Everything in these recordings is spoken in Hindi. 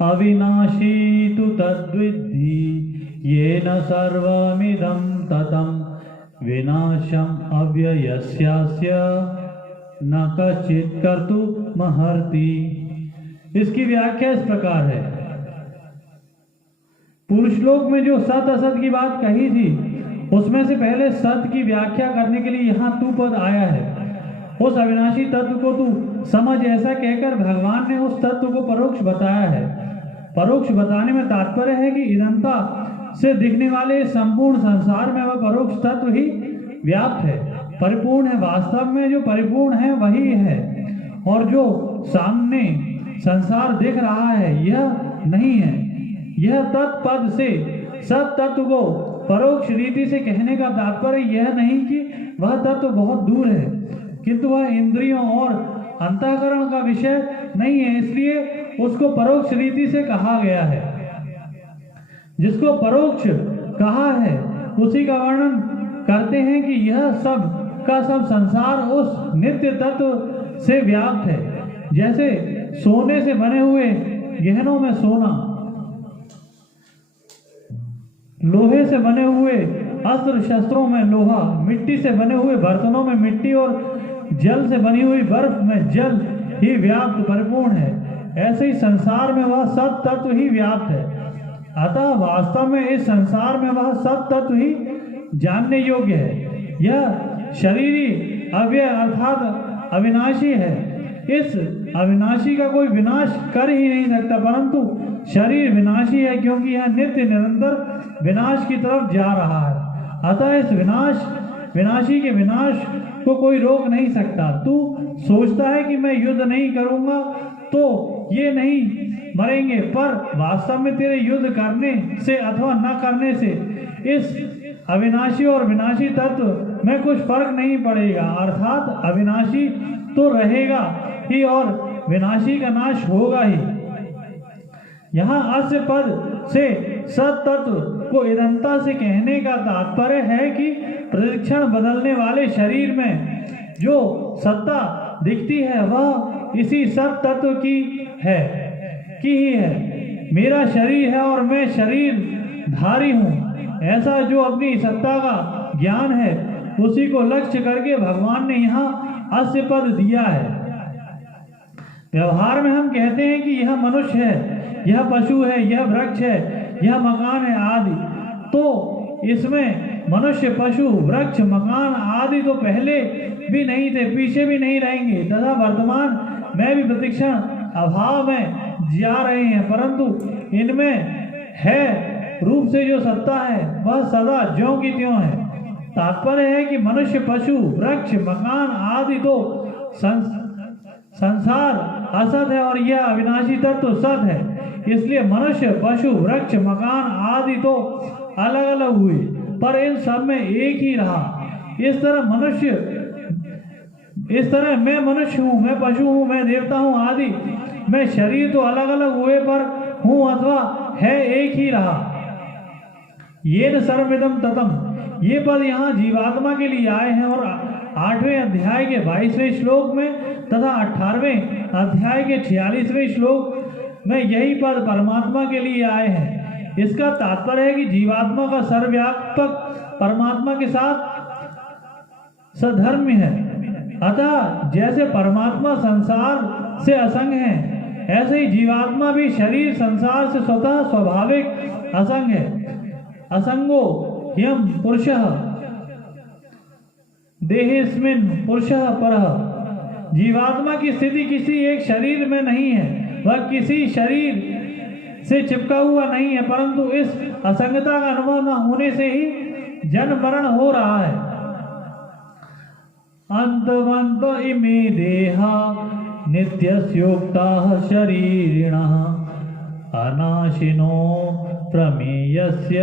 अविनाशी तु तद्विद्धि येन सर्वमिदं ततं विनाशम् अव्ययस्यास्य न कश्चित् कर्तुमर्हति। इसकी व्याख्या इस प्रकार है। पूर्व श्लोक में जो सत असत की बात कही थी उसमें से पहले सत की व्याख्या करने के लिए यहाँ तू पद आया है। उस अविनाशी तत्व को तू समझ, ऐसा कहकर भगवान ने उस तत्व को परोक्ष बताया है। परोक्ष बताने में तात्पर्य है कि इदंता से दिखने वाले संपूर्ण संसार में वह परोक्ष तत्व ही व्याप्त है, परिपूर्ण है। वास्तव में जो परिपूर्ण है वही है, और जो सामने संसार दिख रहा है यह नहीं है। यह तत्पद से सब तत्व को परोक्ष रीति से कहने का तात्पर्य यह नहीं कि वह तत्व बहुत दूर है, किंतु वह इंद्रियों और अंतःकरण का विषय नहीं है, इसलिए उसको परोक्ष रीति से कहा गया है। जिसको परोक्ष कहा है उसी का वर्णन करते हैं कि यह सब का सब संसार उस नित्य तत्व से व्याप्त है। जैसे सोने से बने हुए गहनों में सोना, लोहे से बने हुए अस्त्र शस्त्रों में लोहा, मिट्टी से बने हुए बर्तनों में मिट्टी और जल से बनी हुई बर्फ में जल ही व्याप्त परिपूर्ण है, ऐसे ही संसार में वह सत तत्व ही व्याप्त है। अतः वास्तव में इस संसार में वह सत तत्व ही जानने योग्य है। यह शरीरी अव्यय अर्थात अविनाशी है। इस अविनाशी का कोई विनाश कर ही नहीं सकता, परंतु शरीर विनाशी है क्योंकि यह नित्य निरंतर विनाश की तरफ जा रहा है। अतः इस विनाशी के विनाश को कोई रोक नहीं सकता। तू सोचता है कि मैं युद्ध नहीं करूंगा तो ये नहीं मरेंगे, पर वास्तव में तेरे युद्ध करने से अथवा न करने से इस अविनाशी और विनाशी तत्व में कुछ फर्क नहीं पड़ेगा। अर्थात अविनाशी तो रहेगा ही और विनाशी का नाश होगा ही। यहाँ अस्य पद से सत तत्व को इदंता से कहने का तात्पर्य है कि प्रतिक्षण बदलने वाले शरीर में जो सत्ता दिखती है वह इसी सत तत्व की ही है। मेरा शरीर है और मैं शरीर धारी हूँ, ऐसा जो अपनी सत्ता का ज्ञान है उसी को लक्ष्य करके भगवान ने यहाँ अस्य पद दिया है। व्यवहार में हम कहते हैं कि यह मनुष्य है, यह पशु है, यह वृक्ष है, यह मकान है आदि। तो इसमें मनुष्य, पशु, वृक्ष, मकान आदि तो पहले भी नहीं थे, पीछे भी नहीं रहेंगे तथा वर्तमान में भी प्रतिक्षण अभाव में जा रहे हैं, परंतु इनमें है रूप से जो सत्ता है वह सदा ज्यों की त्यों है। तात्पर्य है कि मनुष्य, पशु, वृक्ष, मकान आदि तो संसार असत है और यह अविनाशी तत्व सत है, इसलिए मनुष्य, पशु, वृक्ष, मकान आदि तो अलग अलग हुए पर इन सब में एक ही रहा। इस तरह मैं मनुष्य हूँ, मैं पशु हूँ, मैं देवता हूँ आदि मैं शरीर तो अलग अलग हुए पर हूँ अथवा है एक ही रहा। ये न सर्वमिदं ततम्, ये पद यहाँ जीवात्मा के लिए आए हैं और 8वें अध्याय के 22वें श्लोक में तथा 18वें अध्याय के 46वें श्लोक में यही पद परमात्मा के लिए आए हैं। इसका तात्पर्य है कि जीवात्मा का सर्वव्यापक परमात्मा के साथ सधर्म है। अतः जैसे परमात्मा संसार से असंग है, ऐसे ही जीवात्मा भी शरीर संसार से स्वतः स्वाभाविक असंग है। असंगो ह्यम पुरुषः देहेस्मिन् पुरुषः परः। जीवात्मा की स्थिति किसी एक शरीर में नहीं है, वह किसी शरीर से चिपका हुआ नहीं है, परंतु इस असंगता का अनुभव न होने से ही जन्म मरण हो रहा है। अंतवंत इमे देहा नित्यस्योक्ताः शरीरिणः अनाशिनो प्रमेयस्य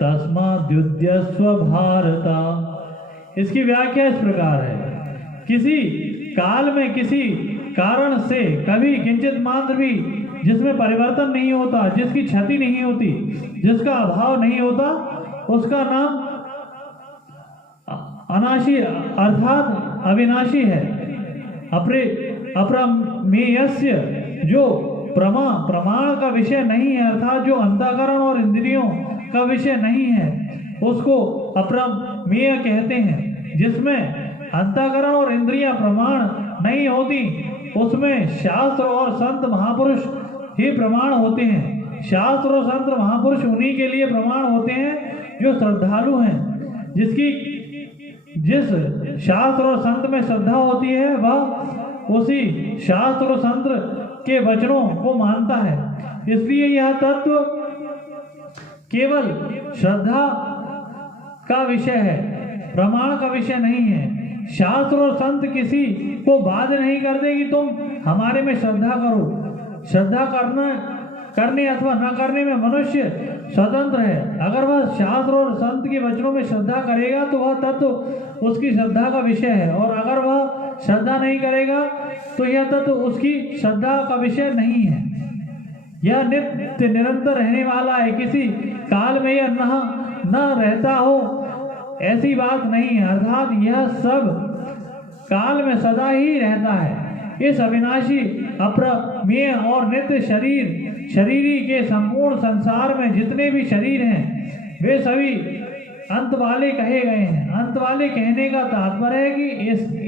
तस्माद्युध्यस्व भारत। इसकी व्याख्या इस प्रकार है। किसी काल में किसी कारण से कभी किंचित मात्र भी जिसमें परिवर्तन नहीं होता, जिसकी क्षति नहीं होती, जिसका अभाव नहीं होता, उसका नाम अनाशी अर्थात अविनाशी है। अप्रमेयस्य जो प्रमाण का विषय नहीं है, अर्थात जो अंतःकरण और इंद्रियों का विषय नहीं है, उसको अप्रमेय कहते हैं। जिसमें अंतःकरण और इंद्रियां प्रमाण नहीं होती, उसमें शास्त्र और संत महापुरुष ही प्रमाण होते हैं। शास्त्र और संत महापुरुष उन्हीं के लिए प्रमाण होते हैं जो श्रद्धालु हैं। जिस शास्त्र और संत में श्रद्धा होती है, वह उसी शास्त्र और संत के वचनों को मानता है। इसलिए यह तत्व केवल श्रद्धा का विषय है, प्रमाण का विषय नहीं है। शास्त्र और संत किसी को बाध्य नहीं करते कि तुम हमारे में श्रद्धा करो। श्रद्धा करने अथवा न करने में मनुष्य स्वतंत्र है। अगर वह शास्त्र और संत के वचनों में श्रद्धा करेगा तो वह तत्व उसकी श्रद्धा का विषय है, और अगर वह श्रद्धा नहीं करेगा तो यह तत्व उसकी श्रद्धा का विषय नहीं है। यह नित्य निरंतर रहने वाला है, किसी काल में यह न रहता हो ऐसी बात नहीं है, अर्थात यह सब काल में सदा ही रहता है। इस अविनाशी, अप्रमेय और नित्य शरीरी के संपूर्ण संसार में जितने भी शरीर हैं, वे सभी अंत वाले कहे गए हैं। अंत वाले कहने का तात्पर्य है कि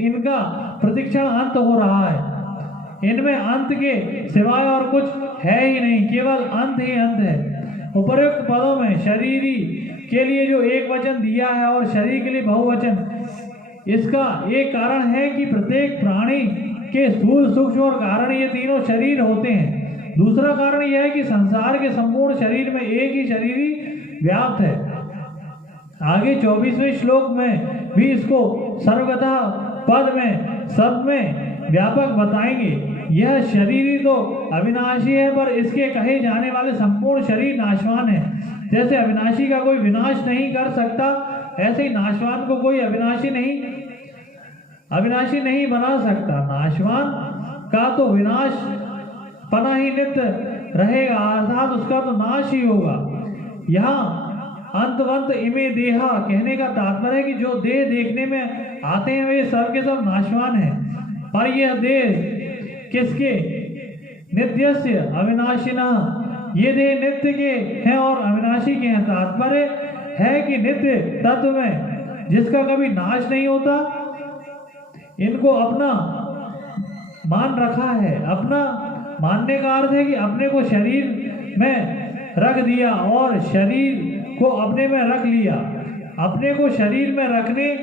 इनका प्रतिक्षण अंत हो रहा है। इनमें अंत के सिवाय और कुछ है ही नहीं, केवल अंत ही अंत है। उपरोक्त पदों में शरीरी के लिए जो एक वचन दिया है और शरीर के लिए बहुवचन, इसका एक कारण है कि प्रत्येक प्राणी के स्थूल, सूक्ष्म और कारण ये तीनों शरीर होते हैं। दूसरा कारण यह है कि संसार के संपूर्ण शरीर में एक ही शरीरी व्याप्त है। आगे 24वें श्लोक में भी इसको सर्वगता पद में सब में व्यापक बताएंगे। यह शरीर तो अविनाशी है, पर इसके कहे जाने वाले संपूर्ण शरीर नाशवान है। जैसे अविनाशी का कोई विनाश नहीं कर सकता, ऐसे ही नाशवान को कोई अविनाशी नहीं बना सकता। नाशवान का तो विनाश पना ही नित्य रहेगा, अर्थात उसका तो नाश ही होगा। यहाँ अंतवंत इमे देहा कहने का तात्पर्य है कि जो देह देखने में आते हैं वे सब के सब नाशवान हैं, पर यह देह किसके? नित्यस्य अविनाशिनः, ये देह नित्य के हैं और अविनाशी के हैं। तात्पर्य है कि नित्य तत्व में जिसका कभी नाश नहीं होता, इनको अपना मान रखा है। अपना मानने का अर्थ है कि अपने को शरीर में रख दिया और शरीर को अपने में रख लिया। अपने को शरीर में रखने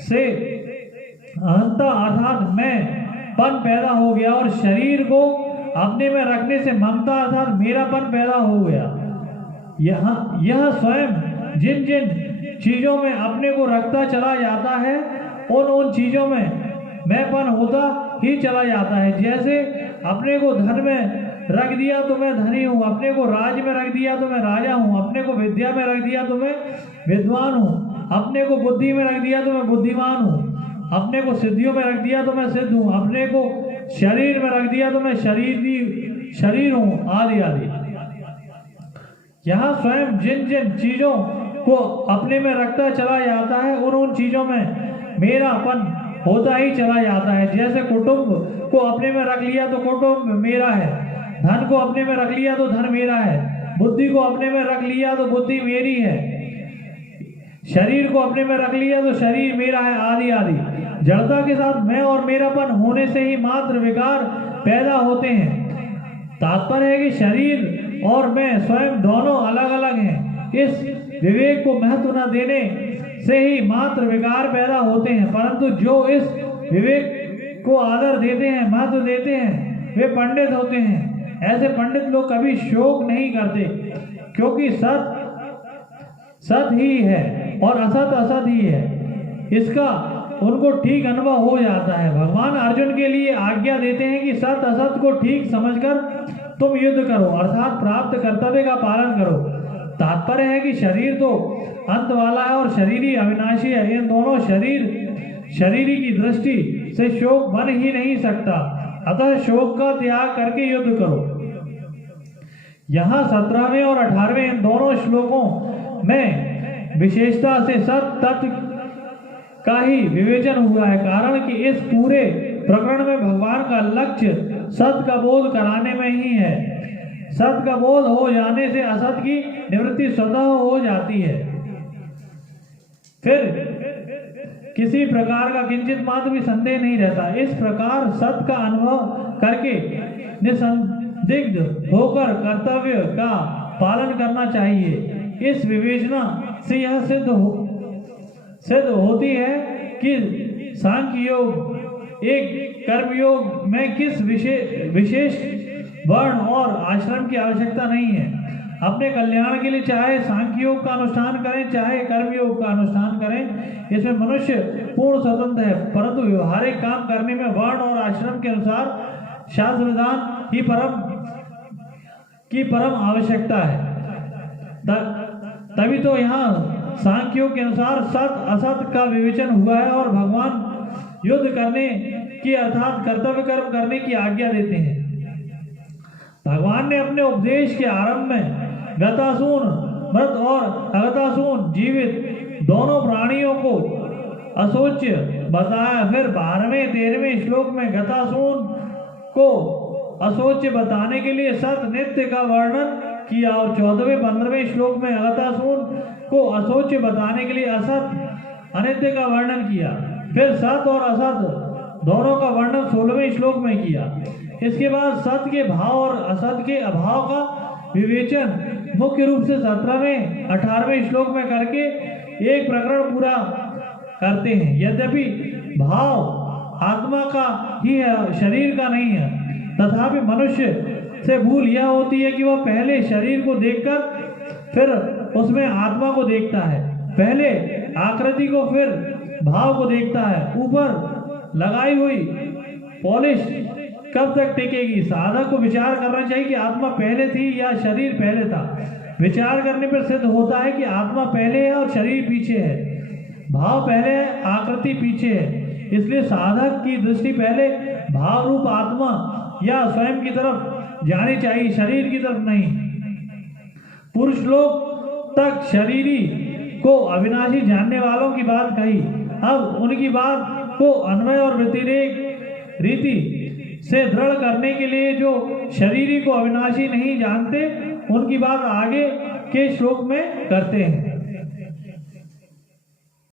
से अहंता अर्थात मैं पन पैदा हो गया, और शरीर को अपने में रखने से ममता अर्थात मेरापन पैदा हो गया। यह स्वयं जिन जिन चीजों में अपने को रखता चला जाता है, उन चीजों में मैंपन होता ही चला जाता है। जैसे अपने को धन में रख दिया तो मैं धनी हूँ, अपने को राज्य में रख दिया तो मैं राजा हूँ, अपने को विद्या में रख दिया तो मैं विद्वान हूँ, अपने को बुद्धि में रख दिया तो मैं बुद्धिमान हूँ, अपने को सिद्धियों में रख दिया तो मैं सिद्ध हूँ, अपने को शरीर में रख दिया तो मैं शरीर हूँ, आदि आदि। यहाँ स्वयं जिन जिन चीजों को अपने में रखता चला जाता है, उन चीजों में मेरापन होता ही चला जाता है। जैसे कुटुंब को अपने में रख लिया तो कुटुंब मेरा है, धन को अपने में रख लिया तो धन मेरा है, बुद्धि को अपने में रख लिया तो बुद्धि मेरी है, शरीर को अपने में रख लिया तो शरीर मेरा है, आदि आदि। जड़ता के साथ मैं और मेरापन होने से ही मात्र विकार पैदा होते हैं। तात्पर्य है कि शरीर और मैं स्वयं दोनों अलग अलग हैं। इस विवेक को महत्व न देने से ही मात्र विकार पैदा होते हैं, परंतु जो इस विवेक को आदर देते हैं, महत्व देते हैं, वे पंडित होते हैं। ऐसे पंडित लोग कभी शोक नहीं करते, क्योंकि सत सत ही है और असत असत ही है, इसका उनको ठीक अनुभव हो जाता है। भगवान अर्जुन के लिए आज्ञा देते हैं कि सत असत को ठीक समझकर तुम युद्ध करो, अर्थात प्राप्त कर्तव्य का पालन करो। तात्पर्य है कि शरीर तो अंत वाला है और शरीरी अविनाशी है। इन दोनों शरीरी की दृष्टि से शोक बन ही नहीं सकता, अतः शोक का त्याग करके युद्ध करो। यहाँ 17वें और 18वें इन दोनों श्लोकों में विशेषता से सत तत्व का ही विवेचन हुआ है, कारण कि इस पूरे प्रकरण में भगवान का लक्ष्य सत्य का बोध कराने में ही है। सत्य का बोध हो जाने से असत की निवृत्ति स्वतः हो जाती है। फिर किसी प्रकार का किंचित मात्र भी संदेह नहीं रहता। इस प्रकार सत्य का अनुभव करके निसंदिग्ध होकर कर्तव्य का पालन करना चाहिए। इस विवेचना से यह सिद्ध होती है कि सांख्य योग एक कर्मयोग में किस विशेष वर्ण और आश्रम की आवश्यकता नहीं है। अपने कल्याण के लिए चाहे सांख्य योग का अनुष्ठान करें चाहे कर्मयोग का अनुष्ठान करें, इसमें मनुष्य पूर्ण स्वतंत्र है, परंतु व्यवहारिक काम करने में वर्ण और आश्रम के अनुसार शास्त्र विधान की परम आवश्यकता है। तभी तो यहाँ सांख्यों के अनुसार सत असत का विवेचन हुआ है और भगवान युद्ध करने की अर्थात कर्तव्य कर्म करने की आज्ञा देते हैं। भगवान ने अपने उपदेश के आरंभ में गतासून मृत और अगतासून जीवित दोनों प्राणियों को अशोच्य बताया। फिर 12वें 13वें श्लोक में गतासून को अशोच्य बताने के लिए सत नित्य का वर्णन किया और 14वें 15वें श्लोक में अगतासून को अशोच्य बताने के लिए असत अनित्य का वर्णन किया। फिर सत और असत दोनों का वर्णन 16वें श्लोक में किया। इसके बाद सत के भाव और असत के अभाव का विवेचन मुख्य रूप से 17वें 18वें श्लोक में करके एक प्रकरण पूरा करते हैं। यद्यपि भाव आत्मा का ही है, शरीर का नहीं है, तथापि मनुष्य से भूल यह होती है कि वह पहले शरीर को देखकर फिर उसमें आत्मा को देखता है, पहले आकृति को फिर भाव को देखता है। ऊपर लगाई हुई पॉलिश कब तक टिकेगी? साधक को विचार करना चाहिए कि आत्मा पहले थी या शरीर पहले था। विचार करने पर सिद्ध होता है कि आत्मा पहले है और शरीर पीछे है, भाव पहले है, आकृति पीछे है। इसलिए साधक की दृष्टि पहले भाव रूप आत्मा या स्वयं की तरफ जानी चाहिए, शरीर की तरफ नहीं। पुरुष लोग तक शरीरी को अविनाशी जानने वालों की बात कही। अब उनकी बात को अन्वय और व्यतिरेक रीति से दृढ़ करने के लिए जो शरीरी को अविनाशी नहीं जानते, उनकी बात आगे के श्लोक में करते हैं।